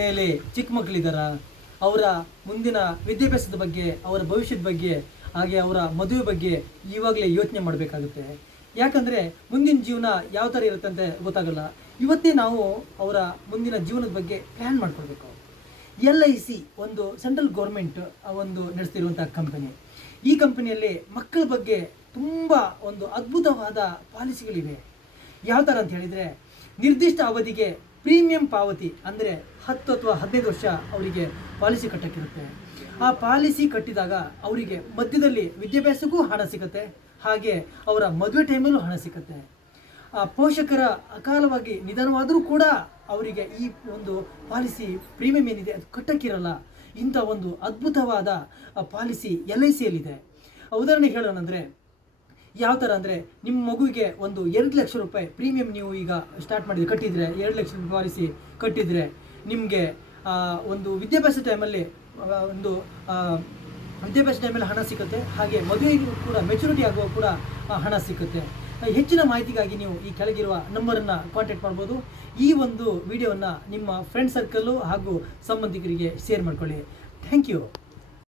ಮೇಲೆ ಚಿಕ್ಕ ಮಕ್ಕಳಿದ್ದಾರ, ಅವರ ಮುಂದಿನ ವಿದ್ಯಾಭ್ಯಾಸದ ಬಗ್ಗೆ, ಅವರ ಭವಿಷ್ಯದ ಬಗ್ಗೆ, ಹಾಗೆ ಅವರ ಮದುವೆ ಬಗ್ಗೆ ಇವಾಗಲೇ ಯೋಚನೆ ಮಾಡಬೇಕಾಗುತ್ತೆ. ಯಾಕಂದರೆ ಮುಂದಿನ ಜೀವನ ಯಾವ ಥರ ಇರುತ್ತೆ ಅಂತ ಗೊತ್ತಾಗಲ್ಲ. ಇವತ್ತೇ ನಾವು ಅವರ ಮುಂದಿನ ಜೀವನದ ಬಗ್ಗೆ ಪ್ಲ್ಯಾನ್ ಮಾಡ್ಕೊಳ್ಬೇಕು. LIC ಒಂದು ಸೆಂಟ್ರಲ್ ಗೌರ್ಮೆಂಟ್ ಒಂದು ನಡೆಸ್ತಿರುವಂಥ ಕಂಪನಿ. ಈ ಕಂಪನಿಯಲ್ಲಿ ಮಕ್ಕಳ ಬಗ್ಗೆ ತುಂಬ ಒಂದು ಅದ್ಭುತವಾದ ಪಾಲಿಸಿಗಳಿವೆ. ಯಾವ ಥರ ಅಂತ ಹೇಳಿದರೆ, ನಿರ್ದಿಷ್ಟ ಅವಧಿಗೆ ಪ್ರೀಮಿಯಂ ಪಾವತಿ, ಅಂದರೆ 10 ಅಥವಾ 15 ವರ್ಷ ಅವರಿಗೆ ಪಾಲಿಸಿ ಕಟ್ಟಕ್ಕಿರುತ್ತೆ. ಆ ಪಾಲಿಸಿ ಕಟ್ಟಿದಾಗ ಅವರಿಗೆ ಮಧ್ಯದಲ್ಲಿ ವಿದ್ಯಾಭ್ಯಾಸಕ್ಕೂ ಹಣ ಸಿಗುತ್ತೆ, ಹಾಗೆ ಅವರ ಮದುವೆ ಟೈಮಲ್ಲೂ ಹಣ ಸಿಗುತ್ತೆ. ಆ ಪೋಷಕರ ಅಕಾಲವಾಗಿ ನಿಧನವಾದರೂ ಕೂಡ ಅವರಿಗೆ ಈ ಒಂದು ಪಾಲಿಸಿ ಪ್ರೀಮಿಯಂ ಏನಿದೆ ಅದು ಕಟ್ಟಕ್ಕಿರಲ್ಲ. ಇಂಥ ಒಂದು ಅದ್ಭುತವಾದ ಪಾಲಿಸಿ LICಯಲ್ಲಿದೆ. ಉದಾಹರಣೆಗೆ ಹೇಳೋಣಂದರೆ ಯಾವ ಥರ ಅಂದರೆ, ನಿಮ್ಮ ಮಗುವಿಗೆ ಒಂದು 2 ಲಕ್ಷ ರೂಪಾಯಿ ಪ್ರೀಮಿಯಂ ನೀವು ಈಗ ಸ್ಟಾರ್ಟ್ ಮಾಡಿದ್ರೆ, ಕಟ್ಟಿದರೆ 2 ಲಕ್ಷ ರೂಪಾಯಿ ಪಾಲಿಸಿ ಕಟ್ಟಿದರೆ ನಿಮಗೆ ಒಂದು ವಿದ್ಯಾಭ್ಯಾಸ ಟೈಮಲ್ಲಿ ಹಣ ಸಿಗುತ್ತೆ, ಹಾಗೆ ಮದುವೆಗೂ ಕೂಡ ಮೆಚುರಿಟಿ ಆಗುವ ಕೂಡ ಹಣ ಸಿಗುತ್ತೆ. ಹೆಚ್ಚಿನ ಮಾಹಿತಿಗಾಗಿ ನೀವು ಈ ಕೆಳಗಿರುವ ನಂಬರನ್ನು ಕಾಂಟ್ಯಾಕ್ಟ್ ಮಾಡ್ಬೋದು. ಈ ಒಂದು ವಿಡಿಯೋವನ್ನು ನಿಮ್ಮ ಫ್ರೆಂಡ್ ಸರ್ಕಲ್ಲು ಹಾಗೂ ಸಂಬಂಧಿಕರಿಗೆ ಶೇರ್ ಮಾಡ್ಕೊಳ್ಳಿ. Thank you.